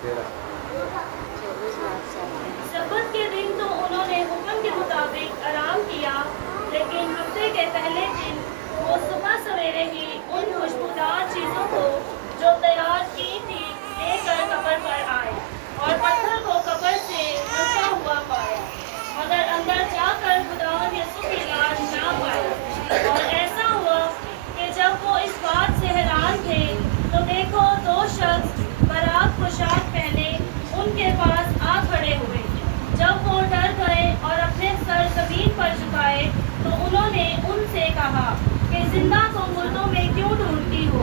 सब्बत के दिन तो उन्होंने हुक्म के मुताबिक आराम किया, लेकिन हफ्ते के पहले दिन वो सुबह सवेरे ही उन खुशबूदार चीजों को जो तैयार की थी लेकर कब्र पर आए और पत्थर को कब्र से लुटा हुआ पाया, मगर अंदर जाकर खुदावंद यीशु की लाश ना पाई। और ऐसा हुआ कि जब वो इस बात से हैरान थे तो देखो दो शख्स बराक पोशाक पहने उनके पास आ खड़े हुए। जब वो डर गए और अपने सर जमीन पर झुकाए तो उन्होंने उनसे कहा कि जिंदा को मुर्दों में क्यों ढूंढती हो?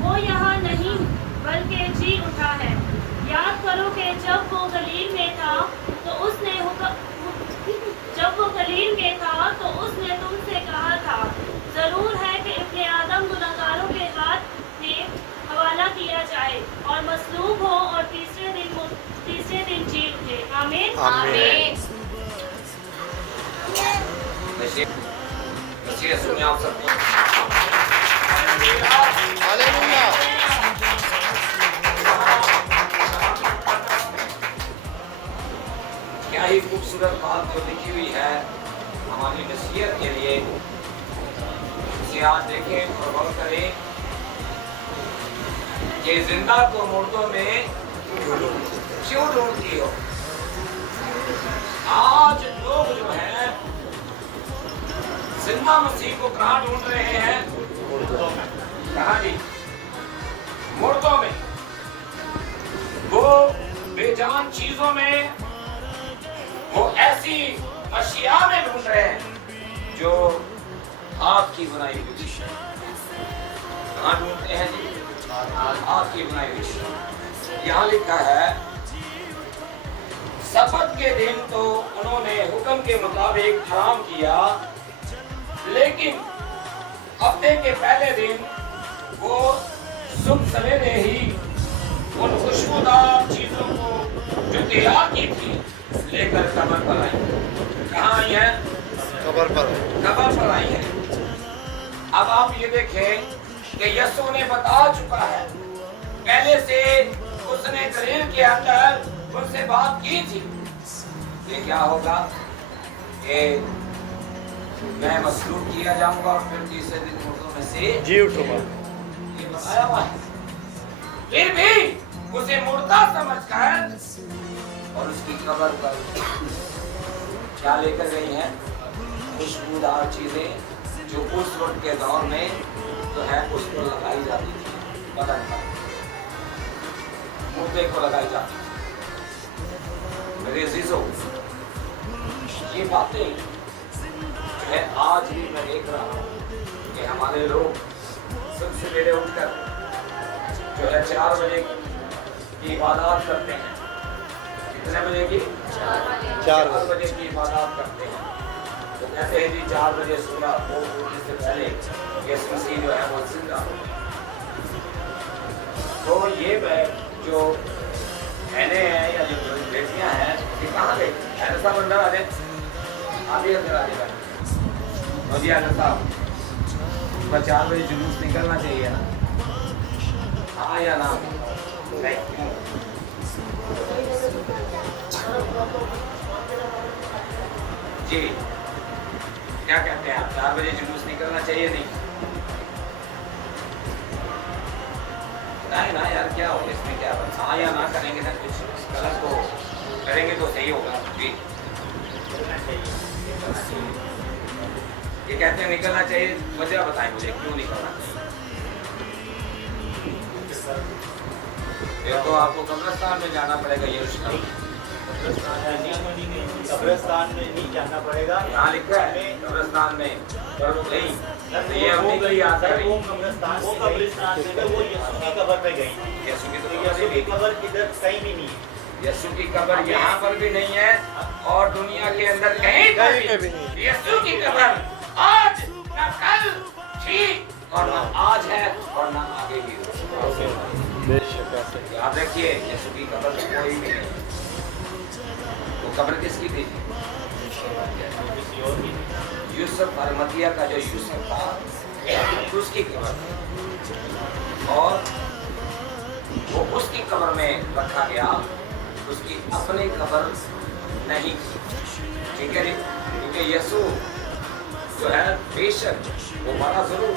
वो यहाँ नहीं बल्कि जी उठा है। याद करो कि जब वो गलील में था तो उसने तुमसे कहा था, जरूर है कि इब्ने आदम गुनहगारों के हाथ में हवाला किया जाए और मसलूब हो और तीसरे दिन जी उठे। आमीन आमीन। सुनिए आप सबको। क्या ही खूबसूरत बात जो लिखी हुई है हमारी नसीहत के लिए, उसे आज देखें और गौर करें कि जिंदा को मुर्दों में क्यों ढूंढती हो। आज लोग जो है जिंदा मसीह को कहाँ ढूंढ रहे हैं? कहाँ जी? मुर्दों में, वो बेजान चीजों में, वो ऐसी अशिया में ढूंढ रहे हैं जो हाथ की बनाई हुई है। कहाँ ढूंढते हैं जी? हाथ की बनाई हुई। यहाँ लिखा है सब्बत के दिन तो उन्होंने हुक्म के मुताबिक आराम किया, लेकिन हफ्ते के पहले दिन वो सुबह सवेरे ही उन खुशबूदार चीजों को जो तैयार की थी लेकर कब्र पर आई। कहाँ आई है? कब्र पर आई है। अब आप ये देखें कि यीशु ने बता चुका है, पहले से उसने गलील के अंदर उनसे बात की थी कि क्या होगा, कि मैं मसलूब किया जाऊंगा और फिर तीसरे दिन मुर्दों में से जी उठूंगा। ये बताया हुआ है। फिर भी उसे मुर्दा समझकर और उसकी कब्र पर क्या लेकर गई हैं? खुशबूदार चीजें जो उस वक्त के दौर में जो है उस पर लगाई जाती थी, बदन पर मुर्दे को लगाई जाती थी। मेरे अजीजों, ये बातें जो है आज भी मैं देख रहा हूँ कि हमारे लोग सब सवेरे उठकर जो है 4 बजे की इबादत करते हैं। कितने बजे की? 4 बजे की इबादत करते हैं। तो कहते हैं जी 4 बजे सुबह वो उठने से पहले यीशु मसीह जो है वो जिंदा हो। तो ये जो बहनें हैं या जो बेटियां हैं, ये कहाँ गई? ऐसा बंदा आ जाए, आधी अंदर आ जाएगा। और जी आनंद साहब, सुबह 4 बजे जुलूस निकलना चाहिए ना? हाँ या ना? नहीं। जी क्या कहते हैं आप? 4 बजे जुलूस निकलना चाहिए नहीं? नहीं ना यार, क्या हो इसमें क्या बस हाँ या ना करेंगे ना, कुछ गलत तो करेंगे तो सही होगा जी। ये कहते हैं निकलना चाहिए, वजह बताएं मुझे क्यों निकलना चाहिए। तो आपको कब्रिस्तान में जाना पड़ेगा। यरूशलेम कब्रिस्तान में नहीं जाना पड़ेगा। यहाँ लिखा है कब्रिस्तान में नहीं, ये अपनी गई आता है। वो कब्रिस्तान से वो यीशु की कब्र पे गई। यीशु की कब्र इधर कहीं भी नहीं है। यीशु की कब्र यहाँ पर भी नहीं है और दुनिया के अंदर कहीं भी नहीं। यीशु की कब्र आज न कल थी और न आज है और न आगे भी होगी। याद रखिए, यीशु की कब्र कोई भी नहीं। वो कब्र किसकी थी? यूसुफ अरमतिया का जो यूसुफ था उसकी कब्र, और वो اس کی قبر میں رکھا گیا، اس کی اپنی قبر نہیں تھی، ٹھیک ہے جی، کیونکہ یسوع جو ہے بے شک وہ مرا ضرور،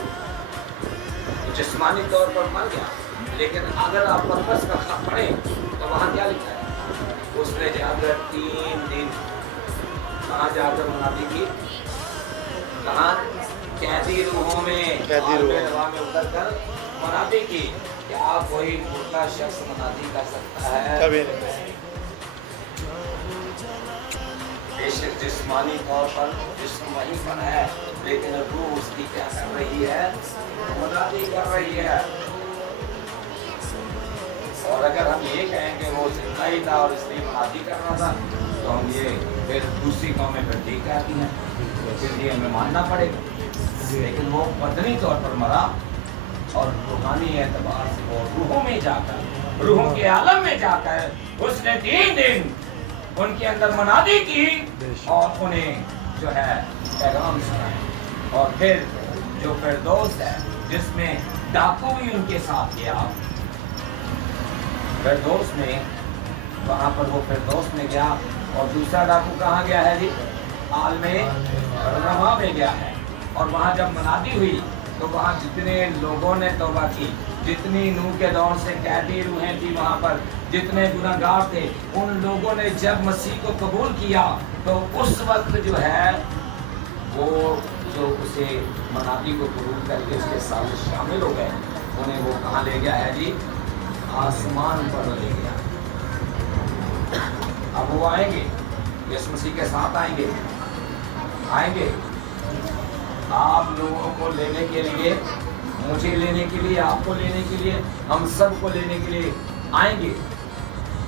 جسمانی طور پر مر گیا، لیکن اگر آپ مرکز کا خط پڑھیں تو وہاں کیا لکھا ہے؟ اس نے جا کر 3 دن کہاں جا کر منادی کی؟ کہاں؟ قیدی روحوں میں ہوا میں اتر کر منادی کی۔ کیا کوئی بھوکا شخص منادی کر سکتا ہے؟ کبھی نہیں۔ بے شک جسمانی طور پر جسم وہیں پر ہے، لیکن روح اس کی کیا کر رہی ہے؟ منادی کر رہی ہے۔ اور اگر ہم یہ کہیں کہ وہ زندہ ہی تھا اور اس لیے منادی کر رہا تھا تو ہم یہ پھر دوسری قومیں پھر ٹھیک کہتی ہیں، اس لیے ہمیں ماننا پڑے گا، لیکن وہ بدنی طور پر مرا اور روحانی اعتبار سے وہ روحوں میں جا کر، روحوں کے عالم میں جا کر اس نے 3 دن ان کے اندر منادی کی اور انہیں جو ہے پیغام سنائے۔ اور پھر جو فردوس ہے جس میں ڈاکو بھی ان کے ساتھ گیا، فردوس میں وہاں پر وہ فردوس میں گیا، اور دوسرا ڈاکو کہاں گیا ہے جی؟ عالم رما میں گیا ہے، اور وہاں جب منادی ہوئی تو وہاں جتنے لوگوں نے توبہ کی، جتنی نوح کے دور سے قیدی روحیں تھی وہاں پر، جتنے گنہگار تھے، ان لوگوں نے جب مسیح کو قبول کیا تو اس وقت جو ہے وہ جو اسے منادی کو قبول کر کے اس کے ساتھ شامل ہو گئے، انہیں وہ کہاں لے گیا ہے جی؟ آسمان پر لے گیا۔ اب وہ آئیں گے، یسوع مسیح کے ساتھ آئیں گے، آپ لوگوں کو لینے کے لیے، مجھے لینے کے لیے، آپ کو لینے کے لیے، ہم سب کو لینے کے لیے آئیں گے،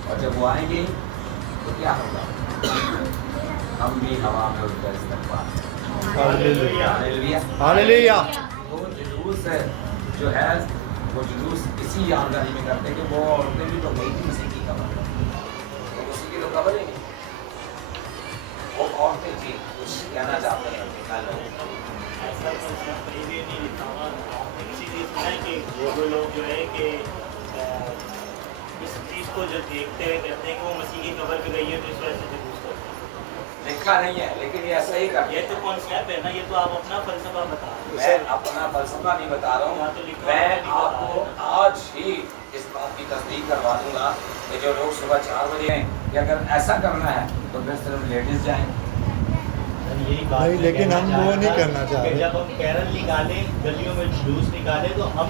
اور جب وہ آئیں گے تو کیا ہوگا؟ ہم بھی ہوا میں ان کا استقبال۔ ہاللیلویہ۔ وہ جلوس جو ہے وہ جلوس اسی یادگاری میں کرتے کہ وہ عورتیں بھی تو گئی تھی مسیح کی قبر، وہ مسیح کی تو قبر ہی نہیں، وہ عورتیں تھیں۔ کچھ کہنا چاہتے ہیں ایسا تو اس میں کہیں بھی نہیں لکھا ہوا، آپ نے کسی چیز سنا ہے کہ وہ لوگ جو ہے کہ اس چیز کو جو دیکھتے ہیں کہتے ہیں کہ وہ مسیح کی قبر پہ گئی ہے تو اس وجہ سے جلوس کرتے ہیں؟ لکھا نہیں ہے، لیکن یہ ایسا ہی کرتے یہ ہیں۔ تو کانسیپٹ ہے نا، یہ تو آپ اپنا فلسفہ بتا رہے ہیں۔ میں اپنا فلسفہ نہیں بتا رہا ہوں، میں آپ کو آج ہی اس بات کی تصدیق کروا دوں گا کہ جو لوگ صبح 4 بجے ہیں کہ اگر ایسا کرنا ہے تو پھر صرف لیڈیز جائیں۔ یہی بات نہیں، لیکن ہم وہ نہیں کرنا چاہ رہے۔ کہ جب ہم کیرل نکالیں، گلیوں میں جلوس نکالیں تو ہم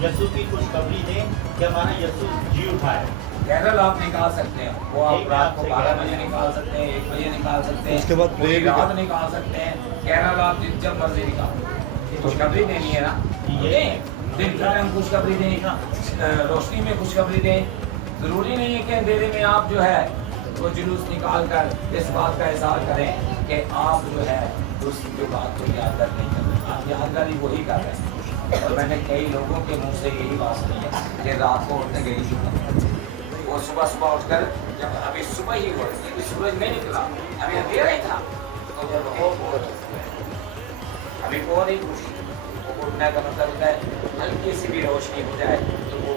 یسوع کی خوشخبری دیں کہ ہمارا یسوع جی اٹھا ہے۔ کیرل آپ نکال سکتے ہیں، وہ آپ رات کو 12 بجے نکال سکتے ہیں، 1 بجے نکال سکتے ہیں، اس کے بعد پوری پریئر بھی رات نکال سکتے ہیں۔ کیرل آپ جب مرضی نکال، خوشخبری دینی ہے نا، دیں، دن کا ٹائم خوشخبری دیں، روشنی میں خوشخبری دیں۔ ضروری نہیں ہے کہ اندھیرے میں آپ جو ہے وہ جلوس نکال کر اس بات کا اظہار کریں کہ آپ جو ہے اس کی بات کو یادگار نہیں کر رہے، آپ یادگاری وہی کر رہے ہیں۔ اور میں نے کئی لوگوں کے منہ سے یہی بات سنی ہے کہ رات کو اٹھنے گئی تھی، وہ صبح اٹھ کر جب ابھی صبح ہی ہو رہی تھی، ابھی سورج نہیں نکلا، ابھی اندھیرا ہی تھا، تو جب وہ ابھی وہ نہیں پوچھی، وہ اٹھنے کا مطلب ہوتا ہے ہلکی سی بھی روشنی ہو جائے تو وہ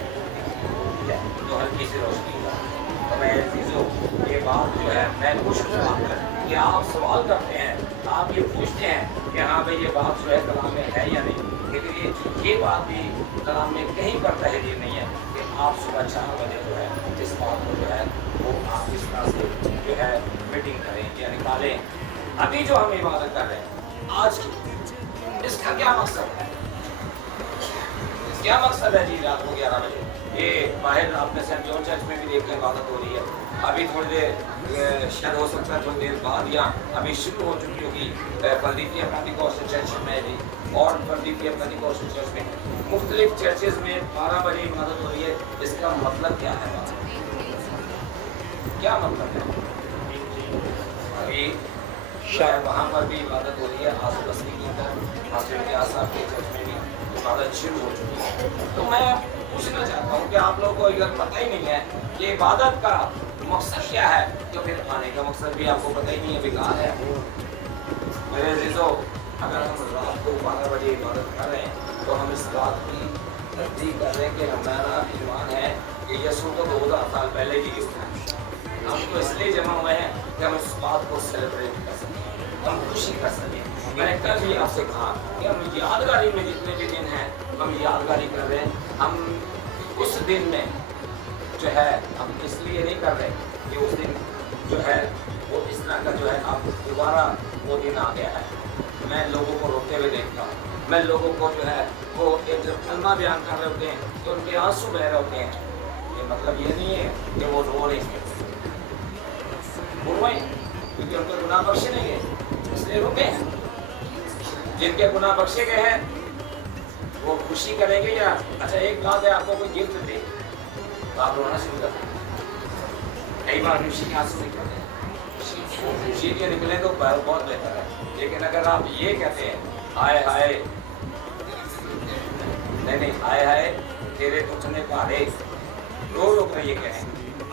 جو ہلکی سی روشنی ہو جائے۔ تو میں عزیزو یہ بات جو ہے میں خوش ہوں کہ آپ سوال کرتے ہیں، آپ یہ پوچھتے ہیں کہ ہاں بھائی یہ بات جو ہے کلام میں ہے یا نہیں، لیکن یہ بات بھی کلام میں کہیں پر تحریر نہیں ہے کہ آپ صبح 4 بجے جو ہے اس بات کو جو ہے وہ آپ اس طرح سے جو ہے میٹنگ کریں یا نکالیں۔ ابھی جو ہم عبادت کر رہے ہیں آج کی، اس کا کیا مقصد ہے؟ کیا مقصد ہے جی رات کو 11 بجے؟ یہ باہر آپ نے سینٹ جان چرچ میں بھی دیکھ کے عبادت ہو رہی ہے، ابھی تھوڑی دیر شاید ہو سکتا ہے تھوڑی دیر بعد یا ابھی شروع ہو چکی ہوگی فلادیلفیا پینٹیکوسٹل چرچ میں بھی، اور فلادیلفیا پینٹیکوسٹل چرچ میں مختلف چرچز میں 12 بجے عبادت ہو رہی ہے۔ اس کا مطلب کیا ہے؟ کیا مطلب ہے؟ ابھی شاید وہاں پر بھی عبادت ہو رہی ہے، حاصل بستی کی طرف حاصل صاحب کے چرچ میں بھی عبادت شروع ہو چکی ہے۔ تو میں پوچھنا چاہتا ہوں کہ آپ لوگوں کو اگر پتہ ہی نہیں ہے کہ عبادت کا مقصد کیا ہے تو پھر آنے کا مقصد بھی آپ کو پتہ ہی نہیں ہے، بیکار ہے۔ میرے عزیزو اگر ہم رات کو 12 بجے عبادت کر رہے ہیں تو ہم اس بات کی تصدیق کر رہے ہیں کہ ہمارا ایمان ہے कि यीशु तो 2000 साल पहले की गिफ्ट है। हम तो इसलिए जमा हुए हैं कि हम इस बात को सेलिब्रेट कर सकें, हम खुशी कर सकें। मैंने कल भी आपसे कहा कि हम यादगारी में जितने भी दिन हैं हम यादगारी कर रहे हैं। हम उस दिन में जो है हम इसलिए नहीं कर रहे कि उस दिन जो है वो इस तरह का जो है अब दोबारा वो दिन आ गया है। मैं लोगों को रोते हुए देखता हूँ, मैं लोगों को जो है वो एक जब कलमा बयान कर रहे होते हैं तो उनके आंसू बह रहे होते हैं। ये मतलब ये नहीं है कि वो रो रहे हैं, वो रोए क्योंकि उनके गुनाह बख्शे नहीं है इसलिए रोते हैं। जिनके गुनाह बख्शे गए हैं वो खुशी करेंगे या अच्छा एक बात है आपको कोई गिफ्ट दे तो आप रोना शुरू कर देंगे। कई बार खुशी के आंसू निकलते हैं, खुशी के निकले तो बहुत बेहतर है। लेकिन अगर आप ये कहते हैं हाय हाय नहीं हाय हाय तेरे कुचने पारे रो रो कर ये कहें,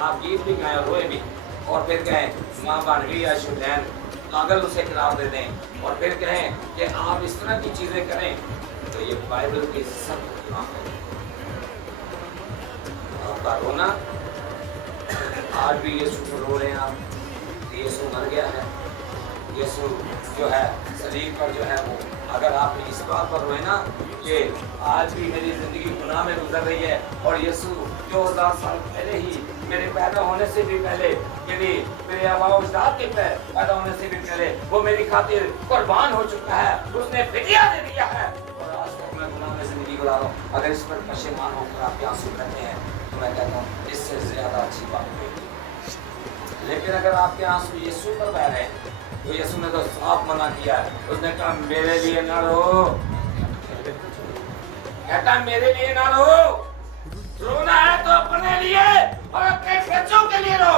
आप गीत भी गाएं रोए भी और फिर कहें माँ बानवी या शुदैन पागल उसे करार दे दें और फिर कहें कि आप इस तरह की चीजें करें तो ये बाइबल की सब खिलाफ है। आपका रोना आज भी यीशु को रो रहे हैं आप, यीशु मर गया है, यीशु जो है शरीर पर जो है वो अगर आप इस बात पर रोए ना कि आज भी मेरी जिंदगी गुनाह में गुजर रही है और यीशु 2000 साल पहले ही मेरे पैदा होने से भी पहले मेरे आबाओ-अजदाद के पैदा होने से भी पहले वो मेरी खातिर कुर्बान हो चुका है, उसने फिदिया दे दिया है और आज तक मैं गुनाह में जिंदगी गुजार रहा हूँ। अगर इस पर पशेमान होकर आपके आंसू बहते हैं तो मैं कहता हूँ इससे ज्यादा अच्छी बात नहीं। लेकिन अगर आपके आंसू यीशु पर बह रहे हैं तो यीशु ने तो साफ मना किया है, उसने कहा मेरे लिए ना रो, कहता मेरे लिए ना रो, रोना है तो अपने लिए और अपने बच्चों के लिए रो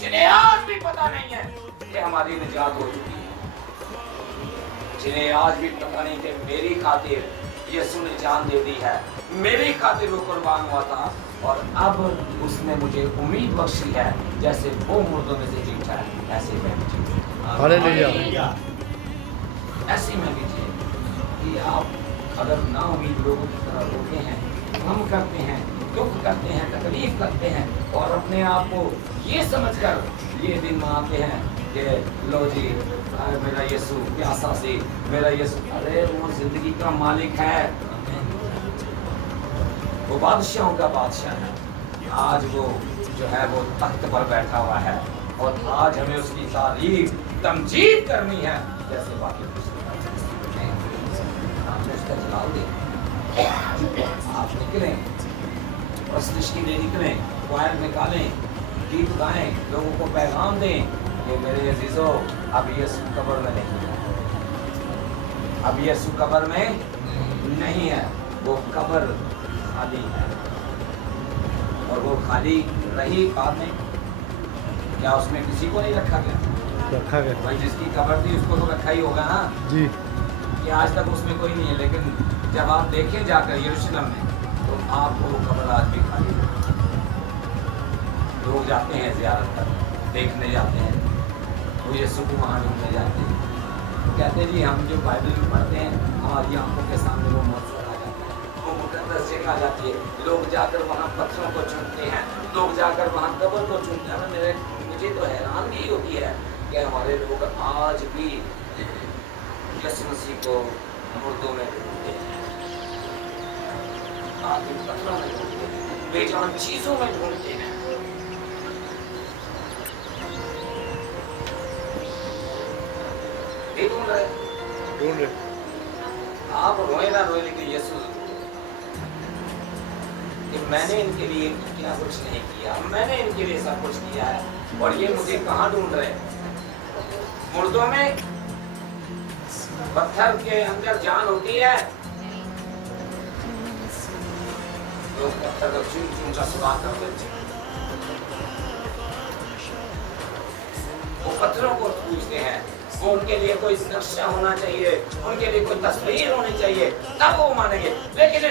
जिन्हें आज भी पता नहीं है कि हमारी निजात हो चुकी है, जिन्हें आज भी पता नहीं कि मेरी खातिर यीशु ने जान दे दी है, मेरी खातिर वो कुर्बान हुआ था और अब उसने मुझे उम्मीद बख्शी है जैसे वो मुर्दों में से जी उठा है ऐसे मैं भी जी, हालेलुया। ऐसे मैं भी जी कि आप अगर ना उम्मीद लोगों की तरह रोते हैं, हम करते हैं, दुख करते हैं, तकलीफ करते हैं और अपने आप को ये समझकर ये दिन मनाते हैं कि लो जी मेरा यीशु प्यासा सी, मेरा यीशु, अरे वो जिंदगी का मालिक है, वो बादशाहों का बादशाह है। आज वो जो है वो तख्त पर बैठा हुआ है और आज हमें उसकी तारीफ तमजीद करनी है जैसे बाकी आपने उसका जलाल दे, आप निकलें प्रस्तुति के लिए निकलें, क्वायर निकालें, गीत गाएं, लोगों को पैगाम दें कि मेरे अजीजों अब यीशु कब्र में नहीं है, अब यीशु कब्र में नहीं है, वो कब्र खाली है और वो खाली रही बाद में क्या उसमें किसी को नहीं रखा गया? भाई जिसकी कब्र थी उसको तो रखा ही होगा ना जी, कि आज तक उसमें कोई नहीं है। लेकिन जब आप देखें जाकर यरूशलेम में तो आपको कब्र आज भी खाली है। लोग जाते हैं ज़ियारत कर, देखने जाते हैं, वो यीशु को वहाँ ढूंढने जाते हैं, तो कहते हैं जी हम जो बाइबल में पढ़ते हैं हमारी आंखों के सामने वो मंजर आ जाता है, वो मुकद्दस जगह आ जाती है। लोग जाकर वहाँ पत्थरों को चूमते हैं, लोग जाकर वहाँ कब्र को चूमते हैं। मुझे तो हैरानगी होती है कि हमारे लोग आज भी यीशु मसीह को मुर्दों में ढूंढते हैं, आज भी पत्थरों में ढूंढते हैं, बेजान चीजों में ढूंढते हैं। ढूंढ रहे आप रोए ना रोए लेकिन यीशु कि मैंने इनके लिए क्या कुछ नहीं किया, मैंने इनके लिए सब कुछ किया है और ये मुझे कहाँ ढूंढ रहे हैं? मुर्दों में, पत्थर के अंदर जान होती है, लोग पत्थर को चुन चुन का सुराख कर देते हैं, वो पत्थरों को पूछते हैं, वो उनके लिए कोई नक्शा होना चाहिए, उनके लिए कोई तस्वीर होनी चाहिए, तब वो मानेंगे। लेकिन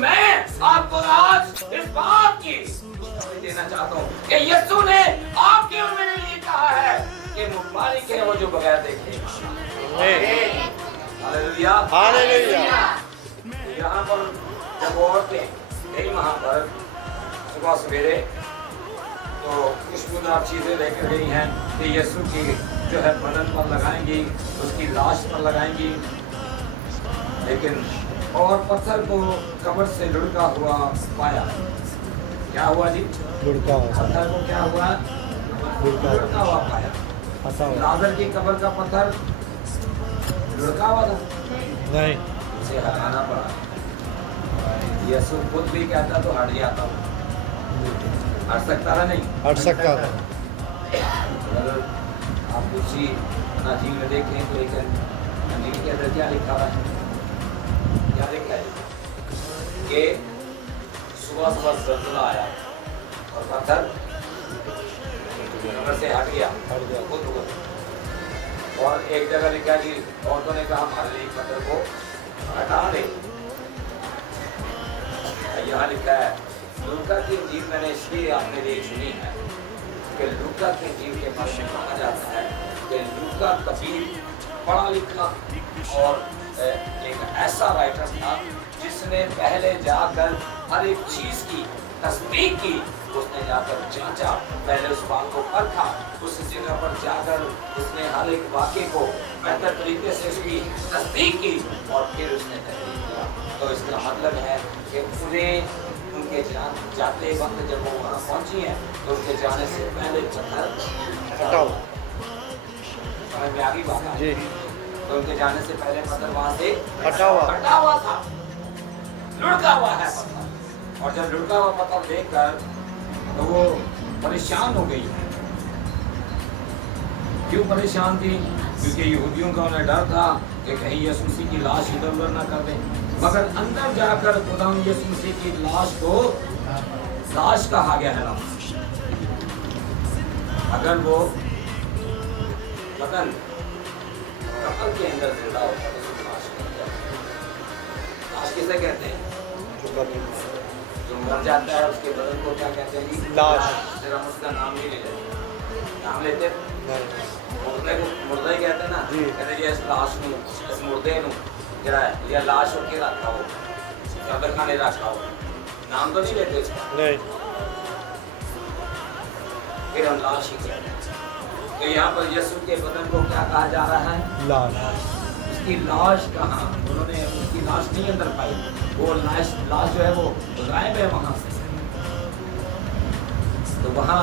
मैं आपको आज इस बात की खुशखबरी देना चाहता हूँ कि यीशु ने आपके और मेरे लिए कहा है कि मुबारक है वो जो बगैर देखे। Hallelujah, hallelujah. यहाँ पर जब औरतें गई वहाँ पर सुबह सवेरे तो खुशबूदार चीज़ें लेकर गई हैं कि यीशु की जो है बदन पर लगाएंगी, उसकी लाश पर लगाएंगी। लेकिन और पत्थर को कब्र से लुढ़का हुआ पाया। क्या हुआ जी? लुढ़का हुआ। पत्थर को क्या हुआ? लुढ़का हुआ पाया। लाजर की कब्र का पत्थर लुढ़का हुआ था, नहीं, उसे हटाना पड़ा। यीशु खुद भी कहता तो हट जाता, हट सकता था नहीं? हट सकता था। अगर आप उसी अंजील में देखें तो एक अंजील के अंदर क्या लिखा हुआ है? क्या लिखा है कि सुबह सुबह ज़लज़ला आया और पत्थर कब्र से हट गया खुद को। और एक जगह लिखा कि औरतों ने कहा हमारे लिए पत्थर को हटा दे। यहाँ लिखा है लूका की इंजील मैंने इसलिए आपने लिए चुनी है कि लूका की इंजील के बारे में कहा जाता है कि लूका कबीर पढ़ा लिखा और एक ऐसा राइटर था जिसने पहले जाकर हर एक चीज की तस्दीक की। उसने जाकर जांचा, पहले उस बात को परखा, उस जगह पर जाकर उसने हर एक वाक्य को बेहतर तरीके से उसकी तस्दीक की और फिर उसने तहरीर किया। तो इसका मतलब है कि उन्हें उनके जाते वक्त जब वो वहाँ पहुँची हैं तो उनके जाने से पहले पत्थर हटाओ। समझ में आ गई बात? जी। तो उनके जाने से पहले पत्थर वहाँ से हटा हुआ था, लुढ़का हुआ है पत्थर। और जब लुढ़का हुआ पत्थर देखकर तो वो परेशान हो गई। क्यों परेशान थी? क्योंकि यहूदियों का उन्हें डर था कि कहीं यीशु मसीह की लाश इधर उधर न कर दें। मगर अंदर जाकर खुदा यीशु मसीह की लाश को लाश कहा गया है। अगर वो बदन कब्र के अंदर जिंदा होता है तो उसको लाश कहते हैं। लाश किसे कहते हैं? जो मर जाता है उसके बदन को क्या कहते हैं? लाश। फिर हम उसका नाम नहीं लेते, नाम लेते मुर्दे को मुर्दा ही कहते हैं ना। कहते हैं इस लाश नू, इस मुर्दे नू जरा या लाश होके रखा हो, कब्र खाने रखा हो, नाम तो नहीं लेते इसका। नहीं, फिर हम लाश ही कहते हैं। तो यहाँ पर यीशु के बदन को क्या कहा जा रहा है? लाश। उसकी लाश कहाँ? उन्होंने उसकी लाश नहीं अंदर पाई। वो लाश जो है वो गायब है वहाँ से। तो वहाँ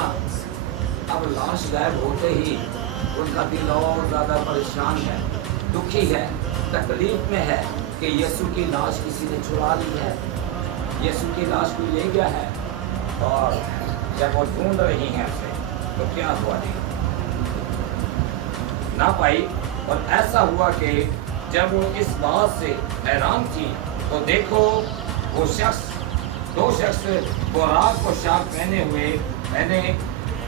अब लाश गायब होते ही उनका दिल और ज़्यादा परेशान है, दुखी है, तकलीफ में है कि यीशु की लाश किसी ने चुरा ली है, यीशु की लाश कोई ले गया है। और जब वो ढूंढ रही हैं उसे तो क्या हुआ नहीं ना पाई। और ऐसा हुआ कि जब वो इस बात से हैरान थी तो देखो वो शख्स, दो शख्स बुराक पोशाक पहने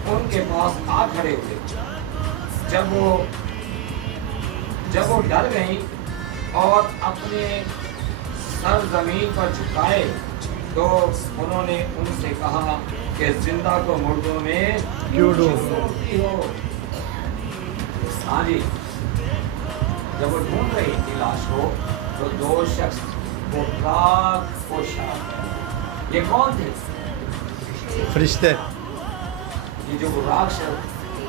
उनके पास आ खड़े हुए। जब वो डर गई और अपने सर जमीन पर झुकाए तो उन्होंने उनसे कहा कि जिंदा को मुर्दों में क्यों ढूंढती हो? हाँ जी, जब वो ढूंढ रही थी लाश को तो दो शख्स बुराक पोशाक, ये कौन थे? फरिश्ते। ये जो बुराक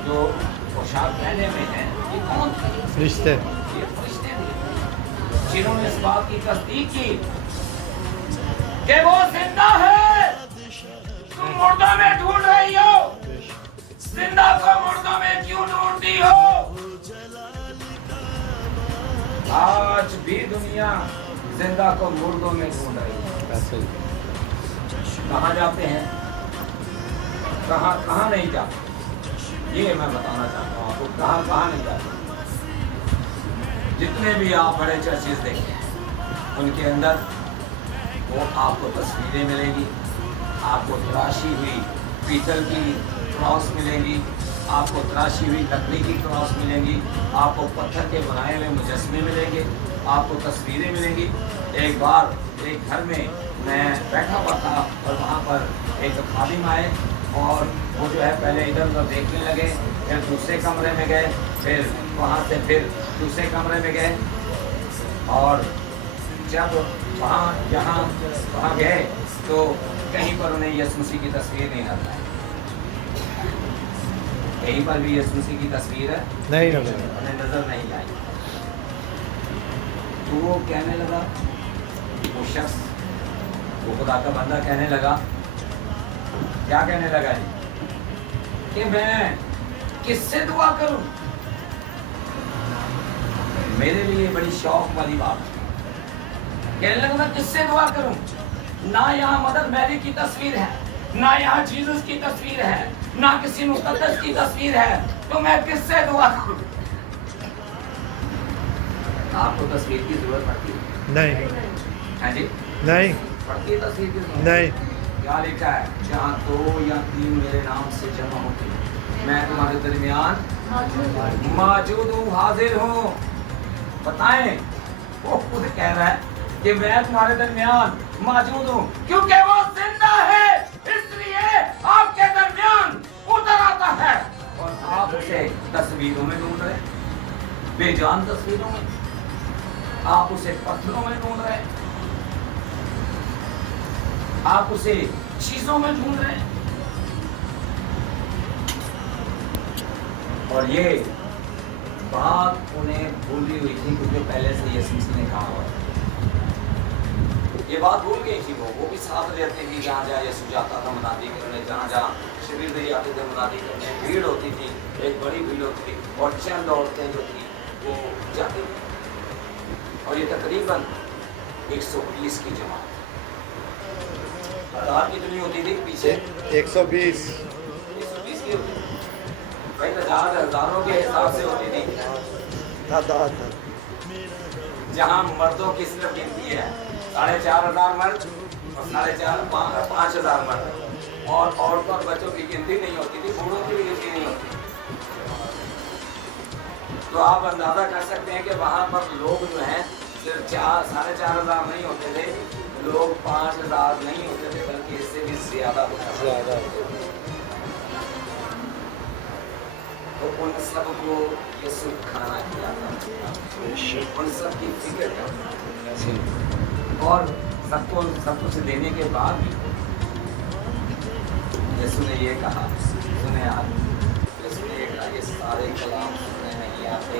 जो पोशाक पहने में हैं, ये कौन थे? फरिश्ते। ये फरिश्ते थे जिन्होंने इस बात की तस्दीक की कि वो जिंदा है। तुम मुर्दों में ढूंढ रही हो, जिंदा को मुर्दों में क्यों ढूंढती हो? आज भी दुनिया जिंदा को मुर्दों में ढूंढ रही है। कहाँ जाते हैं, कहाँ नहीं जाते, ये मैं बताना चाहता हूँ आपको। कहाँ नहीं जाते। जितने भी आप बड़े चर्चेस देखें उनके अंदर वो आपको तस्वीरें मिलेगी, आपको तराशी हुई पीतल की क्रॉस मिलेगी, आपको तराशी हुई लकड़ी की क्रॉस मिलेगी, आपको पत्थर के बनाए हुए मुजस्मे मिलेंगे, आपको तस्वीरें मिलेंगी। एक बार एक घर में मैं बैठा हुआ था और वहाँ पर एक खादिम आए और वो जो है पहले इधर उधर देखने लगे, फिर दूसरे कमरे में गए, फिर वहाँ से फिर दूसरे कमरे में गए और जब वहाँ गए तो कहीं पर उन्हें यीशु मसीह की तस्वीर नहीं नजर आई, कहीं पर भी यीशु मसीह की तस्वीर नहीं नजर उन्हें नजर नहीं आई। तो वो कहने लगा, वो शख्स, वो खुदा का बंदा कहने लगा, क्या कहने लगा जी, कि मैं किससे दुआ करूं? मेरे लिए बड़ी शौक वाली बात है। कहने लगा मैं किससे दुआ करूं? ना यहाँ मदर मैरी की तस्वीर है, ना यहाँ जीसस की तस्वीर है, ना किसी मुकद्दस की तस्वीर है, तो मैं किससे दुआ करूं? आपको तस्वीर की जरूरत पड़ती है? नहीं हाँ जी, नहीं पड़ती है तस्वीर की जरूरत? नहीं। क्या लिखा है? जहाँ 2 या 3 मेरे नाम से जमा होते हैं, मैं तुम्हारे दरमियान मौजूद हूँ, हाजिर हूँ। बताएं, वो खुद कह रहा है कि मैं तुम्हारे दरमियान मौजूद हूँ, क्योंकि वो जिंदा है, इसलिए आपके दरमियान उतर आता है। और आप उसे तस्वीरों में ढूंढ रहे, बेजान तस्वीरों में, आप उसे पत्थरों में ढूंढ रहे, आप उसे चीजों में ढूंढ रहे। और ये बात उन्हें भूली हुई थी, क्योंकि पहले से यीशु मसीह ने कहा हुआ था। ये बात भूल गई थी। वो भी साथ रहते थे, जहाँ जहाँ यीशु जाता था मनादी करने, जहाँ जहाँ शिविर में जाते थे मनादी करने, भीड़ होती थी, एक बड़ी भीड़ होती थी, और चंद औरतें जो थी वो जाती थी। और ये तकरीबन 120 की जमात, तादाद कितनी होती थी पीछे? 120 120 की होती थी भाई, तादाद हजारों के हिसाब से होती थी। तादाद जहाँ मर्दों की सिर्फ गिनती है 4,500 मर्द और 5,500 मर्द, और औरतों और बच्चों की गिनती नहीं होती थी, बूढ़ों की भी गिनती नहीं होती। तो आप अंदाजा कर सकते हैं कि वहाँ पर लोग जो हैं सिर्फ 4,500 नहीं होते थे, लोग 5,000 नहीं होते थे, बल्कि इससे भी ज्यादा होता था। तो उन सबको यीशु खाना खिलाता, उन सब की फिक्र करता, और सबको सब कुछ देने के बाद भी यीशु ने ये कहा, सुने आप, यीशु ने ये कहा, ये सारे कलाम सुनने नहीं आते,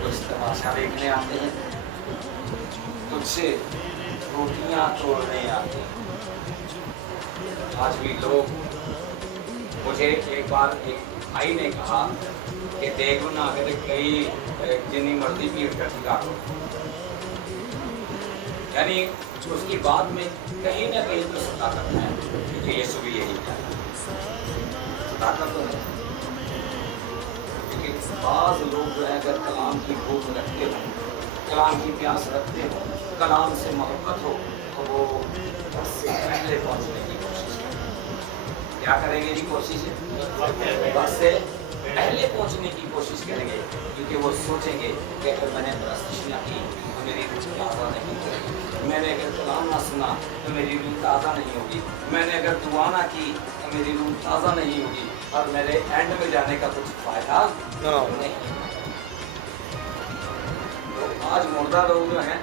कुछ तमाशा देखने आते हैं, कुछ रोटियां तोड़ने आते हैं। आज भी लोग, मुझे एक बार एक भाई ने कहा कि देखो ना, अगर कई जितनी मर्जी की इकट्ठी काटो, यानी उसकी बात में कहीं ना कहीं तो ताकत है, क्योंकि यीशु भी यही था, ताकत तो है। लेकिन बाज़ लोग जो है, अगर कलाम की भूख रखते हो, कलाम की प्यास रखते हो, कलाम से मोहब्बत हो, तो वो उससे पहले पहुंचने की कोशिश करेंगे। क्या करेंगे जी? कोशिश बस से पहले पहुंचने की कोशिश करेंगे, क्योंकि वो सोचेंगे कि अगर मैंने प्रस्तुति ना की तो मेरी रूह ताज़ा नहीं होगी, मैंने अगर कलाम ना सुना तो मेरी रूह ताज़ा नहीं होगी, मैंने अगर दुआ ना की तो मेरी रूह ताज़ा नहीं होगी, और मेरे एंड में जाने का कुछ फायदा नहीं। तो आज मुर्दा लोग जो हैं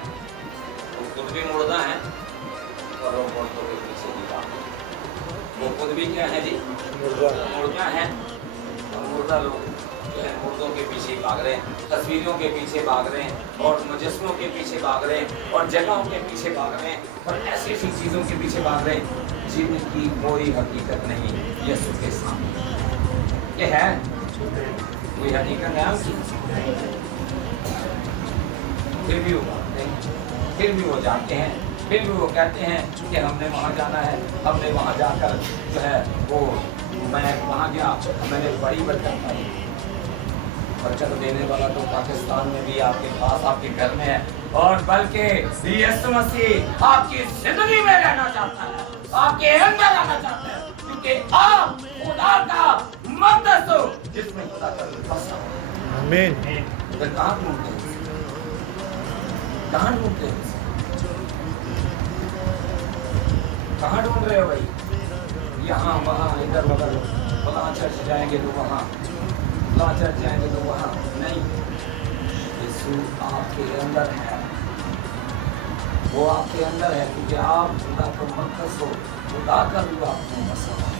वो खुद भी मुर्दा हैं, और वो मुर्दों के पीछे ही भागते हैं। वो खुद भी क्या है जी? मुर्दा हैं, और मुर्दा लोग जो है मुर्दों के पीछे भाग रहे हैं, तस्वीरों के पीछे भाग रहे हैं, और मुजस्समों के पीछे भाग रहे हैं, और जगहों के पीछे भाग रहे हैं, और ऐसी ऐसी चीज़ों के पीछे भाग रहे हैं जिनकी कोई हकीकत नहीं यीशु के सामने। ये है कोई हकीकत है उसकी? फिर भी वो भागते हैं, फिर भी वो जाते हैं, फिर भी वो कहते हैं कि हमने वहाँ जाना है, हमने वहाँ जाकर जो है वो, मैं वहाँ गया, मैंने बड़ी बरकत पाई। बरकत देने वाला तो पाकिस्तान में भी आपके पास, आपके घर में है, और बल्कि यीशु मसीह आपकी जिंदगी में रहना चाहता है, आपके अंदर आना चाहता है, क्योंकि आप खुदा का मक़दस हो, जिसमें खुदा का बसा हो। आमीन। फिर कहाँ ढूंढते हैं? कहाँ ढूंढते हैं? कहाँ ढूंढ रहे हो भाई? यहाँ वहाँ इधर उधर, वहाँ चर्च जाएंगे तो वहाँ, वहाँ चर्च जाएंगे तो वहाँ नहीं। यीशु आपके अंदर है, वो आपके अंदर है, क्योंकि आप खुदा को मुकद्दस हो, खुदा का रूह आप में बसा हुआ है।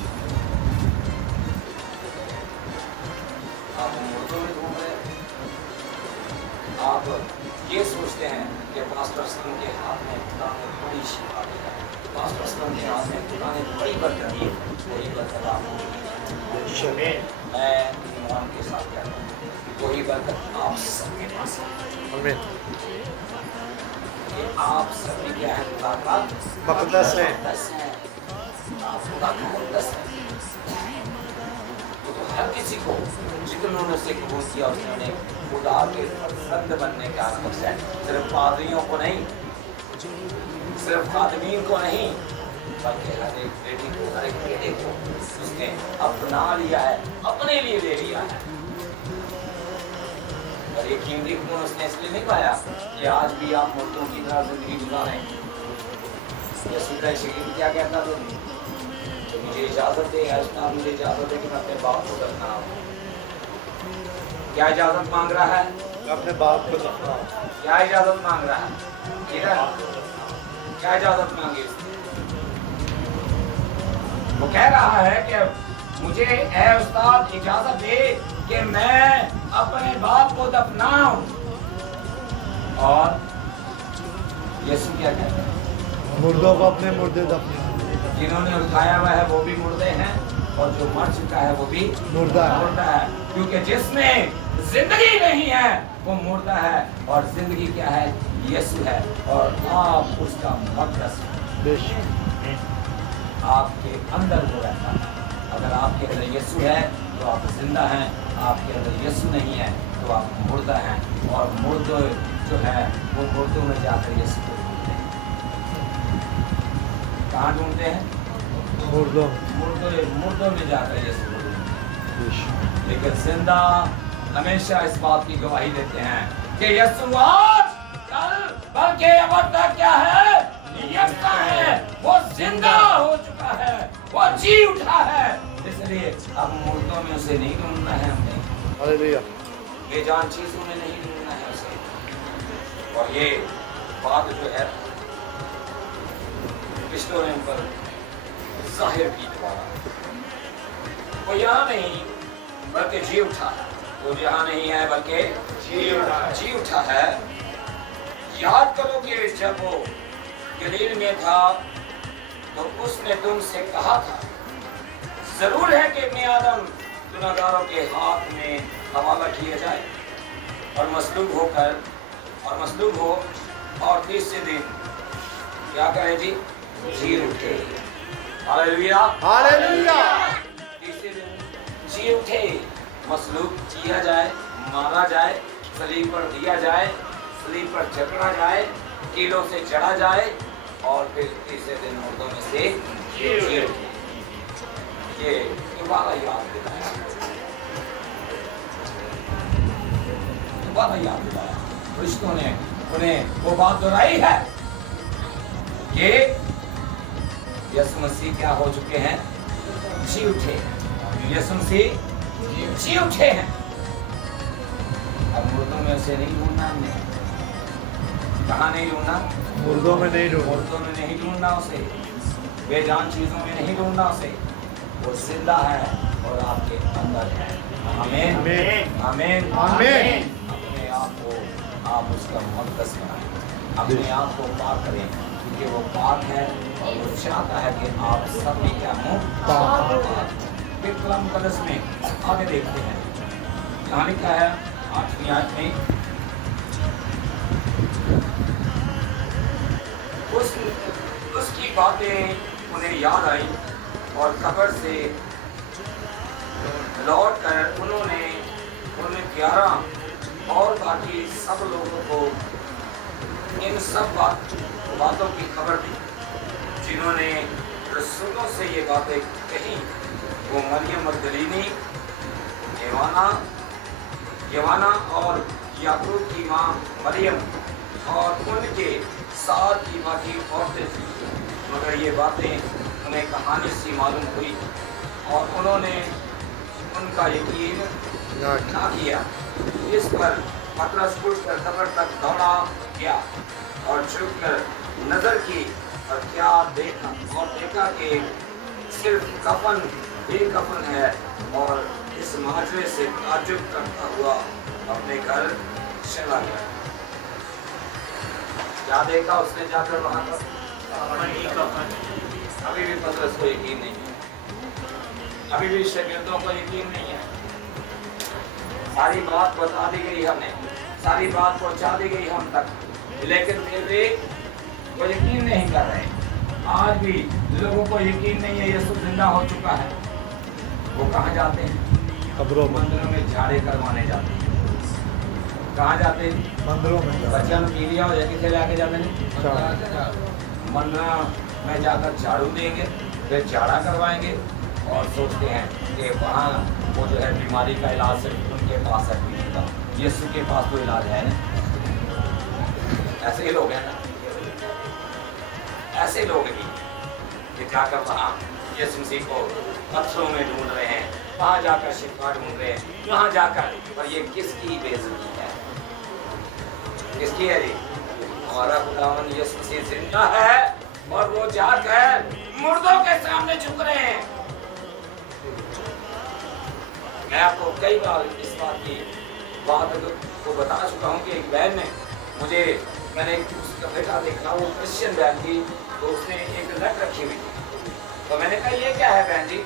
आप मुर्दों में घूम रहे हैं। आप ये सोचते हैं कि पास्टर असलम के हाथ में खुदा ने बड़ी शिफा दी है, पास्टर असलम के हाथ में खुदा ने बड़ी बरकत दी है। वही बरकत आपको मैं ईमान के साथ कहता हूँ, वही बरकत आप सबके पास है। आमीन। कि आप सभी क्या है, खुदा का मुकद्दस है। आप खुदा का मुकद्दस है। तो हर किसी को जिन्होंने उसे कबूल किया, उसने खुदा के फर्जंद बनने का मकसद है। सिर्फ पादरियों को नहीं, सिर्फ खादमीन को नहीं, बल्कि हर एक बेटी को, हर एक बेटे को उसने अपना लिया है, अपने लिए ले लिया है। और ये कीमती खून उसने इसलिए नहीं पाया कि आज भी आप मुर्दों की तरह जिंदगी गुजारें। यीशु का शरीर क्या कहता था? तो मुझे इजाजत दे, मुझे इजाजत दे कि मैं अपने बाप को दफनाऊं। क्या इजाजत मांग रहा है? अपने बाप को दफनाओ। क्या इजाजत मांग रहा है? इधर क्या इजाजत मांगी उसने? वो कह रहा है कि मुझे ए उस्ताद इजाजत दे कि मैं अपने बाप को दफनाऊं। और यीशु क्या कहता है? मुर्दों को अपने मुर्दे दफनाओ। जिन्होंने उठाया हुआ है वो भी मुर्दे हैं, और जो मर चुका है वो भी मुर्दा है। मुर्दा है, क्योंकि जिसमें जिंदगी नहीं है वो मुर्दा है, और जिंदगी क्या है? यीशु है, और आप उसका मुकद्दस है। बेशक आपके अंदर वो रहता है। अगर आपके अंदर यीशु है तो आप जिंदा हैं, आपके अंदर यीशु नहीं है तो आप मुर्दा हैं, और मुर्दे जो है वो मुर्दों में जाकर यीशु को ढूंढते हैं। कहाँ ढूंढते हैं? मुर्दों मुर्दों में जाकर यीशु को ढूंढते हैं। बेशक लेकिन जिंदा हमेशा इस बात की गवाही देते हैं कि यीशु आज कल बल्कि अब तक क्या है? यीशु है, वो जिंदा हो चुका है, वो जी उठा है। इसलिए अब मुर्दों में उसे नहीं ढूंढना है, हमें हालेलुया। बेजान चीजों में नहीं ढूंढना है उसे। और ये बात जो है पिछलों ने पर जाहिर की दोबारा, वो यहाँ नहीं बल्कि जी उठा है। वो यहाँ नहीं है बल्कि जी उठा है। याद करो कि जब वो गलील में था तो उसने तुमसे कहा था, जरूर है कि इब्ने आदम गुनाहगारों के हाथ में हवाला किया जाए और मसलूब हो, और तीसरे दिन क्या करे जी? जी उठे। Hallelujah hallelujah. तीसरे दिन जी उठे, मसलूब किया जाए, मारा जाए, सलीब पर दिया जाए, सलीब पर जकड़ा जाए, कीलों से चढ़ा जाए, और फिर तीसरे दिन मुर्दों में से जी उठे। ये दोबारा याद दिलाया, फरिश्तों ने उन्हें वो बात दोहराई है कि यीशु मसीह क्या हो चुके हैं? जी उठे। यीशु मसीह जी उठे हैं। अब मुर्दों में उसे नहीं ढूंढना हमने। कहाँ नहीं ढूंढना? मुर्दों में नहीं ढूंढो। मुर्दों में नहीं ढूंढना उसे, बेजान चीजों में नहीं ढूंढना उसे। वो जिंदा है और आपके अंदर है। आमीन आमीन आमीन आमीन। अपने आप को आप उसका मुकद्दस बनाएं, अपने आप को पाक करें, क्योंकि वो पाक है और वो चाहता है कि आप सब भी क्या हो? पाक। फिर कलाम मुकद्दस में आगे देखते हैं, यहाँ लिखा है 8वीं आयत में, उसकी बातें उन्हें याद आई और कब्र से लौट कर उन्होंने 11 और बाकी सब लोगों को इन सब बातों की खबर दी जिन्होंने रसूलों से ये बातें कही। वो मरियम मगदलीनी, यवाना और याकूब की माँ मरियम और उनके साथ की बाकी औरतें थी। मगर ये बातें उन्हें कहानी सी मालूम हुई और उन्होंने उनका यकीन ना किया। इस पर पतरस उठकर कब्र तक दौड़ा गया और झुककर नजर की और क्या देखा, और देखा कि सिर्फ कफन ही कफन है, और इस माजरे से ताज्जुब करता हुआ अपने घर चला गया। क्या देखा उसने जाकर वहां पर? अभी भी पतरस को यकीन नहीं है, अभी भी शागिर्दों को यकीन नहीं है। सारी बात बता दी गई हमने, सारी बात पहुंचा दी गई हम तक, लेकिन फिर भी वो यकीन नहीं कर रहे। आज भी लोगों को यकीन नहीं है यीशु जिंदा हो चुका है। वो कहाँ जाते हैं? कब्रों में, मंदिरों में झाड़े करवाने जाते हैं। कहाँ जाते हैं? मंदिरों में। बच्चा पी लिया हो या किसे लेके जाते हैं? मंदिर में जाकर झाड़ू देंगे, फिर झाड़ा करवाएंगे और सोचते हैं कि वहाँ वो जो है बीमारी का इलाज सिर्फ उनके पास है, पीने का। यीशु के पास तो इलाज है ना। ऐसे ही लोग हैं ना, ऐसे लोग ही कि जाकर वहाँ यीशु मसीह को पत्थरों में ढूंढ रहे हैं, वहाँ जाकर शिफा ढूंढ रहे हैं, वहाँ जाकर। पर ये किसकी बेइज्जती है? किसकी है जी? हमारा खुदावन यीशु मसीह जिंदा है और वो जाकर मुर्दों के सामने झुक रहे हैं। मैं आपको कई बार इस बात को बता चुका हूँ कि एक बहन ने मुझे, मैंने उसका बेटा देखा, वो क्रिश्चियन बहन थी, तो उसने एक लट रखी हुई थी। तो मैंने कहा ये क्या है बहन जी,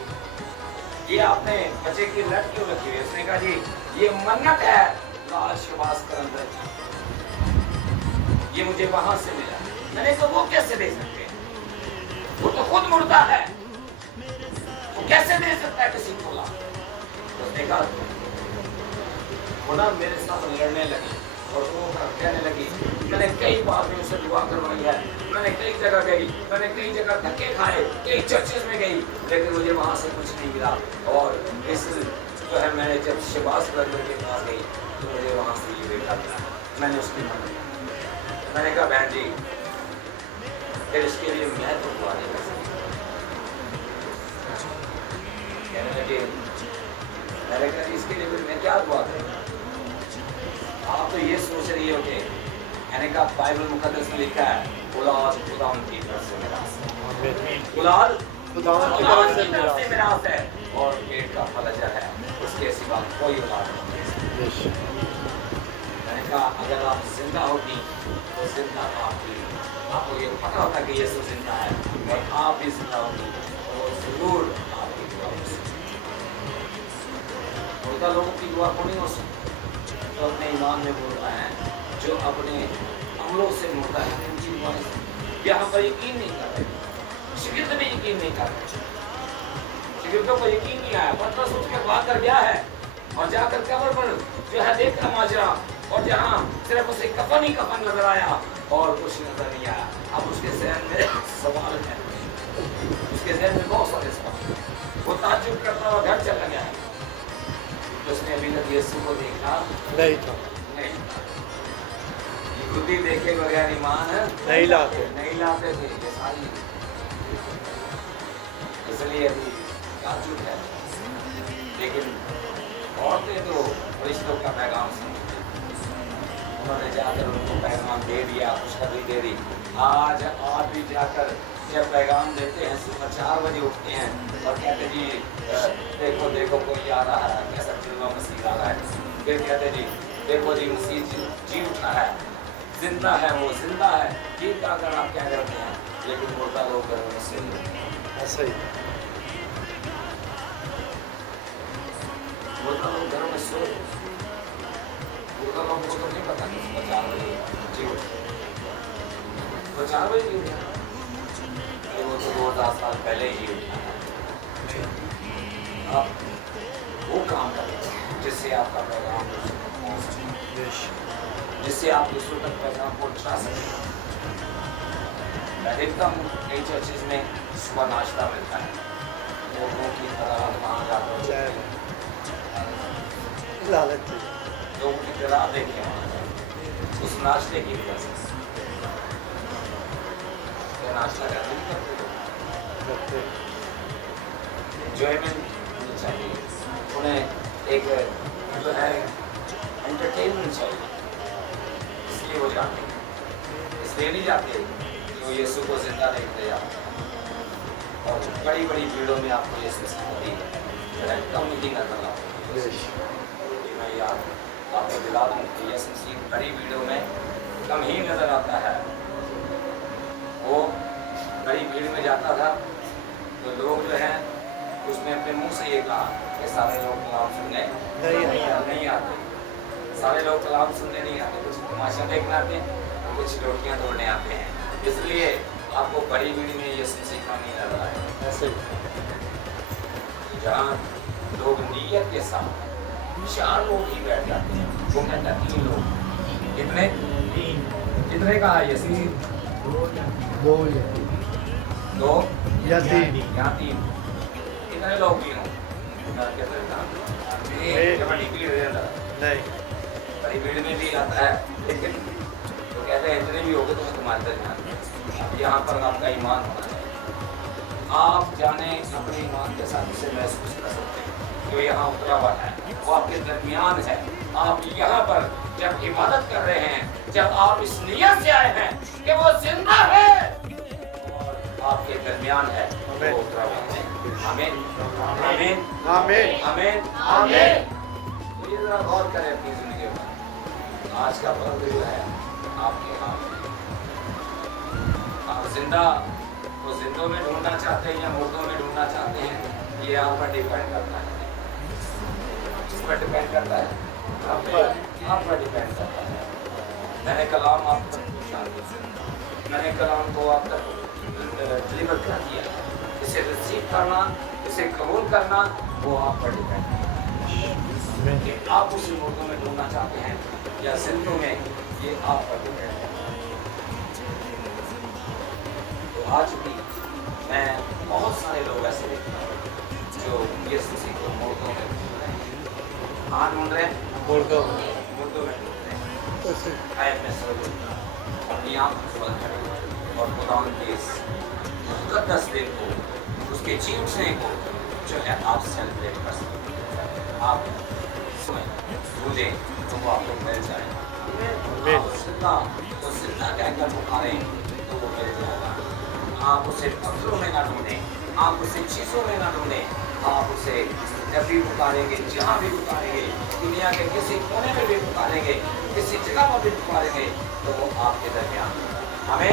ये आपने बच्चे की लट क्यों रखी हुई है? उसने कहा जी ये मन्नत है लाल शबास करंदर की, ये मुझे वहां से मिला। मैंने कहा वो कैसे दे सकते हैं, वो तो खुद मुर्दा है, वो कैसे दे सकता है किसी को ला? उसने कहा वो ना मेरे साथ लड़ने लगी और वो कहने लगी, मैंने कई बार में उसे दुआ करवाई है, मैंने कई जगह गई, मैंने कई जगह धक्के खाए, कई चर्चेस में गई, लेकिन मुझे वहां से कुछ नहीं मिला। और इस जो है मैंने जब शबास करने के पास गई तो मुझे वहां से ये बेटा मिला। मैंने उसकी मदद, मैंने कहा बहन जी फिर इसके लिए मैं तो दुआ नहीं कर सकती। कहने लगे, मैंने कहा इसके लिए फिर मैं क्या दुआ करूँ? आप तो ये सोच रही हो कि, मैंने कहा बाइबल मुकद्दस में लिखा है औलाद खुदा की तरफ से मिरास है, औलाद खुदा की तरफ से मिरास है, और पेट का फल अजर है, उसके सिवा कोई औलाद नहीं। मैंने कहा अगर आप जिंदा होती तो जिंदा आपको ये पता होता कि यीशु जिंदा है, और आप भी जिंदा होती तो जरूर आपकी दुआ हो सकती। मुर्दा लोगों की दुआ को नहीं हो सकती तो अपने ईमान में मुर्दा है, जो अपने अमलों से मुर्दा है, उनकी दुआ यहाँ पर यकीन नहीं कर रहे, शिगिर्द में यकीन नहीं कर रहे, शिगिर्दों को यकीन नहीं आया। पतरस उठ के भाग कर गया है और जाकर कब्र पर जो है देखा माजरा, और जहाँ सिर्फ उसे कफन ही कफन नजर आया और कुछ नजर नहीं आया। अब उसके जहन में सवाल है, उसके जहन में बहुत सारे सवाल, वो ताज्जुब करता हुआ घर चला गया है। उसने अभी तक यीशु को देखा नहीं था, खुद ही देखे बगैर ईमान नहीं लाते थे ये सारी, इसलिए अभी ताज्जुब है। लेकिन औरतें तो फरिश्तों का पैगाम सुनती, उन्होंने जाकर उनको पैगाम दे दिया, खुशखबरी दे दी। आज आप भी जाकर जब पैगाम देते हैं सुबह 4 बजे उठते हैं और कहते जी देखो देखो कोई आ रहा है, कैसा चुनवा मसीह आ रहा है। फिर कहते जी देखो जी मसीह जी उठा है, जिंदा है, वो जिंदा है, ये क्या कर आप क्या करते हैं, लेकिन मुर्दा लोग घर में से ऐसा ही। मुर्दा लोग घरों में सो, मुर्दा लोगों को तो नहीं पता कि सुबह 4 बजे जी उठे, वो 4 बजे जी उठे, वो तो 2000 साल पहले ही उठा है। आप वो काम करें जिससे आपका पैगाम पहुंच सके, जिससे आप दूसरों तक पैगाम पहुंचा सकें। मैं देखता हूँ कई चर्चेज में सुबह नाश्ता मिलता है, लोगों की तादाद वहाँ जाकर लोगों की तादाद देखें वहाँ उस नाश्ते की वजह से। नाश्ता करते नहीं करते, एंजॉयमेंट चाहिए उन्हें, एक जो है एंटरटेनमेंट चाहिए, इसलिए वो जाते हैं। इसलिए नहीं जाते कि वो वो यीशु को जिंदा देखते जाते हैं और बड़ी बड़ी भीड़ों में आपको यीशु होती है, कम ही नजर आते हैं। मैं याद आपको दिला दूँ कि यीशु मसीह बड़ी भीड़ों में कम ही नजर आता है। वो बड़ी भीड़ में जाता था तो लोग जो हैं उसने अपने मुंह से ये कहा कि सारे लोग कलाम सुनने नहीं आते, सारे लोग कलाम सुनने नहीं आते, कुछ तमाशा देखने आते हैं, कुछ रोटियां तोड़ने आते हैं। इसलिए आपको बड़ी भीड़ में यीशु मसीह का नहीं नजर आए। ऐसे ही जहाँ लोग नीयत के साथ 4 लोग ही बैठ जाते हैं, वो कहता 3 लोग, कितने का है यीशु? 2 या 3 यहाँ 3, कितने लोग भी हों बड़ी भीड़ है अंदर, नहीं बड़ी भीड़ में भी आता है, लेकिन तो कहते हैं इतने भी होगे तो मैं तुम्हारे दरमियान। अब यहाँ पर आपका ईमान होना चाहिए। आप जाने अपने ईमान के साथ इसे महसूस कर सकते हैं जो यहाँ उतरा हुआ है, वो आपके दरमियान है। आप यहाँ पर जब इबादत कर रहे हैं, जब आप इस नियत से आए हैं कि वो जिंदा है और आपके दरमियान है, वो उतरा हुआ है। आमीन आमीन आमीन आमीन आमीन। तो ये जरा गौर करें अपनी जिंदगी में। आज का पर्व जो है आपके हाथ में। आप जिंदा को जिंदों में ढूंढना चाहते हैं या मुर्दों में ढूंढना चाहते हैं, ये आप पर डिपेंड करता है। किस पर डिपेंड करता है? आप पर डिपेंड करता है। मैंने कलाम आप तक पहुंचा दिया, मैंने कलाम को आप तक डिलीवर कर दिया। इसे रिसीव करना, इसे कबूल करना, वो आप पर डिपेंड है कि आप उसे मुर्दों में ढूंढना चाहते हैं या जिंदों में, ये आप पर डिपेंड है। तो आज भी मैं बहुत सारे लोग ऐसे देखता हूँ जो यीशु मसीह को मुर्दों में ढूंढ रहे हैं। कहाँ ढूंढ रहे हैं? मुर्दों में ढूंढ रहे हैं। मैं अपने सर्वों अपनी आँख खोल कर और खुदा के इस मुक़द्दस दिन को, उसके जीवने को जो है आप सेलिब्रेट कर सकते हैं। आप सुने ढूंढें तो वो आपको मिल जाए। आप जिंदा कहकर पुकारें तो वो मिल जाएगा। आप उसे पत्थरों में ना ढूंढें, आप उसे चीज़ों में ना ढूंढें, आप उसे जब भी पुकारेंगे, जहाँ भी पुकारेंगे, दुनिया के किसी कोने में भी पुकारेंगे, किसी जगह पर भी पुकारेंगे, तो वो आपके दरमियान। हमें